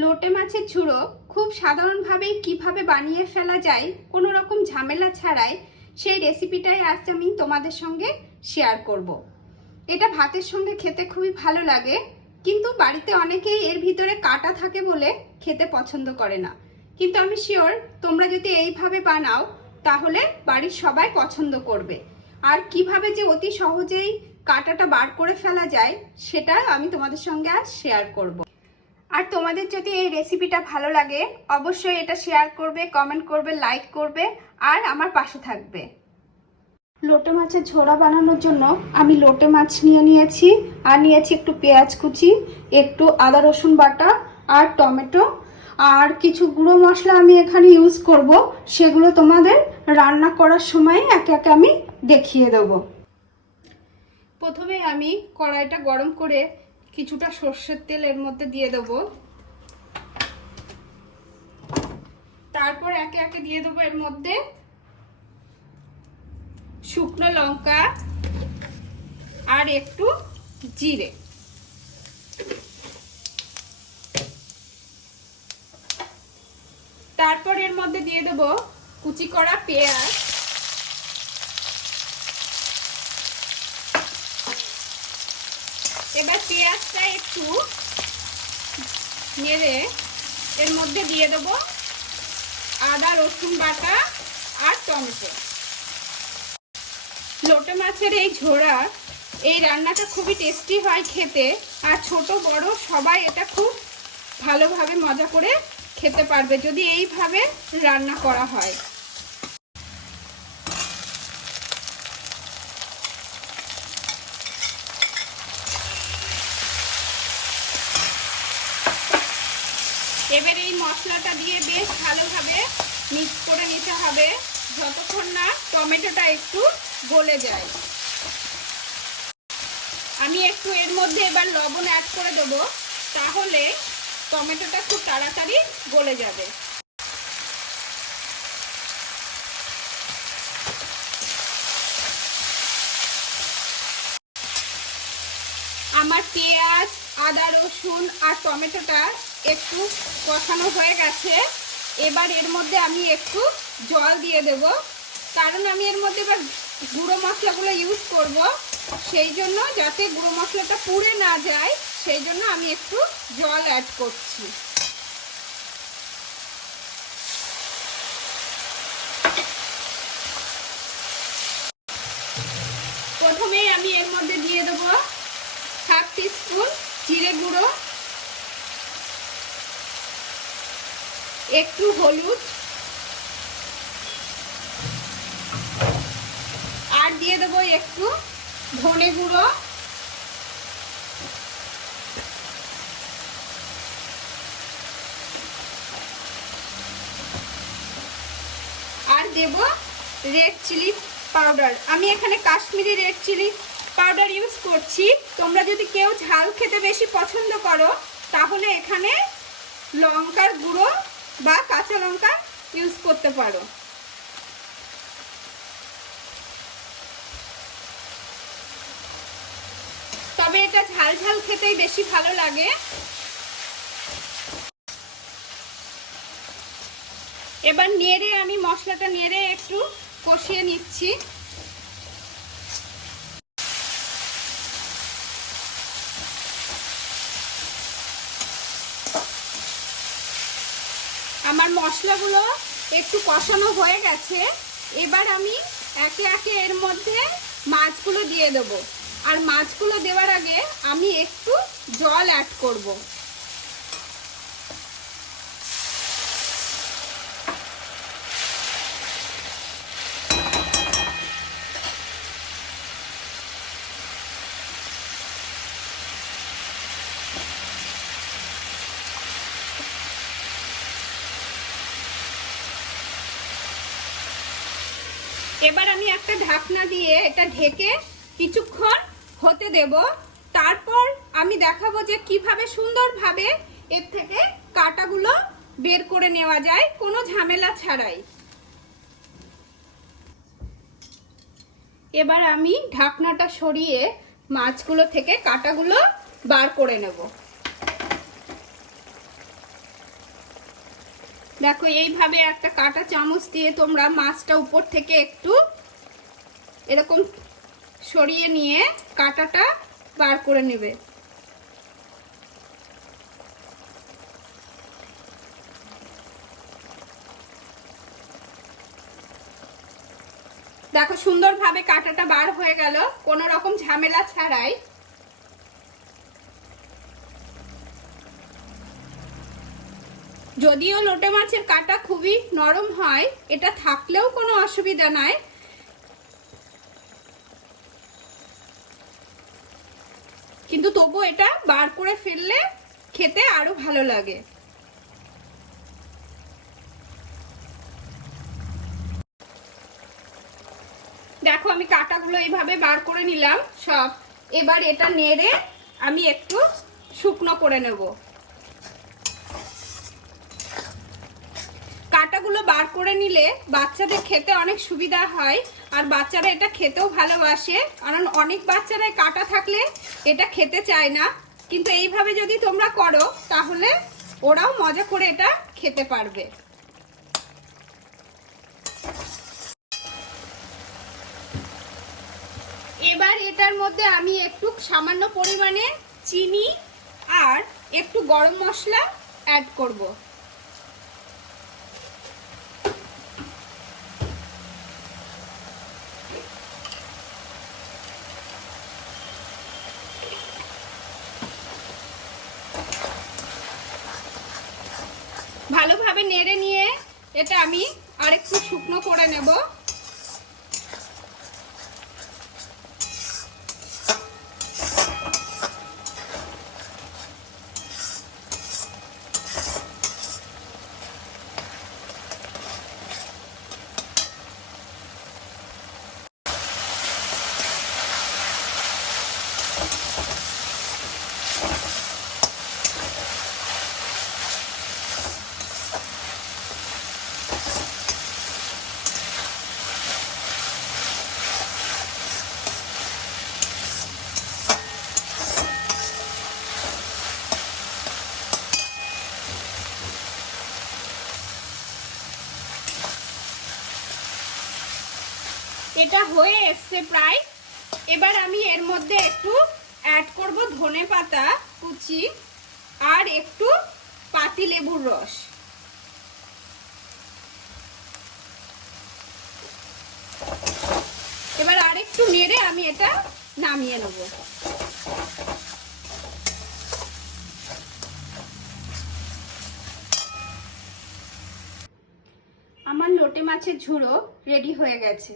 লোটে মাছের ঝুড়ো খুব সাধারণভাবেই কিভাবে বানিয়ে ফেলা যায় কোনো রকম ঝামেলা ছাড়াই, সেই রেসিপিটাই আজ আমি তোমাদের সঙ্গে শেয়ার করব। এটা ভাতের সঙ্গে খেতে খুবই ভালো লাগে, কিন্তু বাড়িতে অনেকেই এর ভিতরে কাঁটা থাকে বলে খেতে পছন্দ করে না। কিন্তু আমি শিওর তোমরা যদি এইভাবে বানাও তাহলে বাড়ির সবাই পছন্দ করবে। আর কিভাবে যে অতি সহজেই কাঁটাটা বার করে ফেলা যায় সেটা আমি তোমাদের সঙ্গে আজ শেয়ার করব। আর তোমাদের যদি এই রেসিপিটা ভালো লাগে অবশ্যই এটা শেয়ার করবে, কমেন্ট করবে, লাইক করবে আর আমার পাশে থাকবে। লোটে মাছের ঝোড়া বানানোর জন্য আমি লোটে মাছ নিয়েছি আর নিয়েছি একটু পেঁয়াজ কুচি, একটু আদা রসুন বাটা আর টমেটো আর কিছু গুঁড়ো মশলা আমি এখানে ইউজ করব। সেগুলো তোমাদের রান্না করার সময় একে একে আমি দেখিয়ে দেব। প্রথমে আমি কড়াইটা গরম করে কিছুটা সর্ষের তেল এর মধ্যে দিয়ে দেব। তারপর একে একে দিয়ে দেবো এর মধ্যে শুকনো লঙ্কা আর একটু জিরে। তারপর এর মধ্যে দিয়ে দেব কুচি করা পেঁয়াজ। এবার পেঁয়াজটা একটু নেড়ে এর মধ্যে দিয়ে দেব আদা রসুন বাটা আর টমেটো। লোটে মাছের এই ঝোড়া, এই রান্নাটা খুবই টেস্টি হয় খেতে, আর ছোট বড় সবাই এটা খুব ভালোভাবে মজা করে খেতে পারবে যদি এইভাবে রান্না করা হয়। এবার এই মশলাটা দিয়ে বেশ ভালোভাবে মিক্স করে নিতে হবে যতক্ষণ না টমেটোটা একটু গলে যায়। আমি একটু এর মধ্যে এবার লবণ অ্যাড করে দেবো, তাহলে টমেটোটা খুব তাড়াতাড়ি গলে যাবে। আমার পেঁয়াজ, আদা রসুন আর টমেটোটা একটু কষানো হয়ে গেছে। এবার এর মধ্যে আমি একটু জল দিয়ে দেব, কারণ আমি এর মধ্যে এবার গুঁড়ো মশলাগুলো ইউজ করব, সেই জন্য যাতে গুঁড়ো মশলাটা পুড়ে না যায় সেই জন্য আমি একটু জল অ্যাড করছি। প্রথমেই আমি এর মধ্যে দিয়ে দেব হাফ টিস্পুন জিরে গুঁড়ো, একটু হলুদ আর দিয়ে দেবো একটু ধনে গুঁড়ো, আর দেব রেড চিলি পাউডার। আমি এখানে Kashmiri red chilli powder use করছি। তোমরা যদি কেউ ঝাল খেতে বেশি পছন্দ করো তাহলে এখানে লঙ্কার গুঁড়ো বা কাঁচা লঙ্কা ইউজ করতে পারো। তবে এটা ঝাল ঝাল খেতেই বেশি ভালো লাগে। এবার নেড়ে আমি মশলাটা নেড়ে একটু কষিয়ে নিচ্ছি। আমার মশলাগুলো একটু কষানো হয়ে গেছে। এবার আমি একে একে এর মধ্যে মাছগুলো দিয়ে দেব, আর মাছগুলো দেওয়ার আগে আমি একটু জল অ্যাড করব। এবার আমি একটা ঢাকনা দিয়ে এটা ঢেকে কিছুক্ষণ হতে দেব। তারপর আমি দেখাবো যে কিভাবে সুন্দরভাবে এর থেকে কাঁটাগুলো বের করে নেওয়া যায় কোনো ঝামেলা ছাড়াই। এবার আমি ঢাকনাটা সরিয়ে মাছগুলো থেকে কাঁটাগুলো বার করে নেব। দেখো এইভাবে একটা কাঁটা চামচ দিয়ে তোমরা মাছটা উপর থেকে একটু এরকম সরিয়ে নিয়ে কাঁটাটা বার করে নেবে। দেখো সুন্দরভাবে কাঁটাটা বার হয়ে গেল কোনো রকম ঝামেলা ছাড়াই। যদিও লোটে মাছের কাঁটা খুবই নরম হয়, এটা থাকলেও কোনো অসুবিধা নাই, কিন্তু তবু এটা বার করে ফেললে খেতে আরো ভালো লাগে। দেখো আমি কাঁটাগুলো এইভাবে বার করে নিলাম সব। এবার এটা নেড়ে আমি একটু শুকনো করে নেব। কাঁটাগুলো বার করে নিলে বাচ্চাদের খেতে অনেক সুবিধা হয়, আর বাচ্চারা এটা খেতেও ভালোবাসে, কারণ অনেক বাচ্চারাই কাঁটা থাকলে এটা খেতে চায় না, কিন্তু এইভাবে যদি তোমরা করো তাহলে ওরাও মজা করে এটা খেতে পারবে। এবার এটার মধ্যে আমি একটু সামান্য পরিমাণে চিনি আর একটু গরম মশলা অ্যাড করব। ভালোভাবে নেড়ে নিয়ে এটা আমি আরেকটু শুকনো করে নেব। এটা হয়ে এসছে প্রায়। এবার আমি এর মধ্যে একটু অ্যাড করব ধনে পাতা কুচি আর একটু পাতিলেবুর রস। এবার আরেকটু নেড়ে আমি এটা নামিয়ে নেব। আমার লোটে মাছের ঝুড়ো রেডি হয়ে গেছে।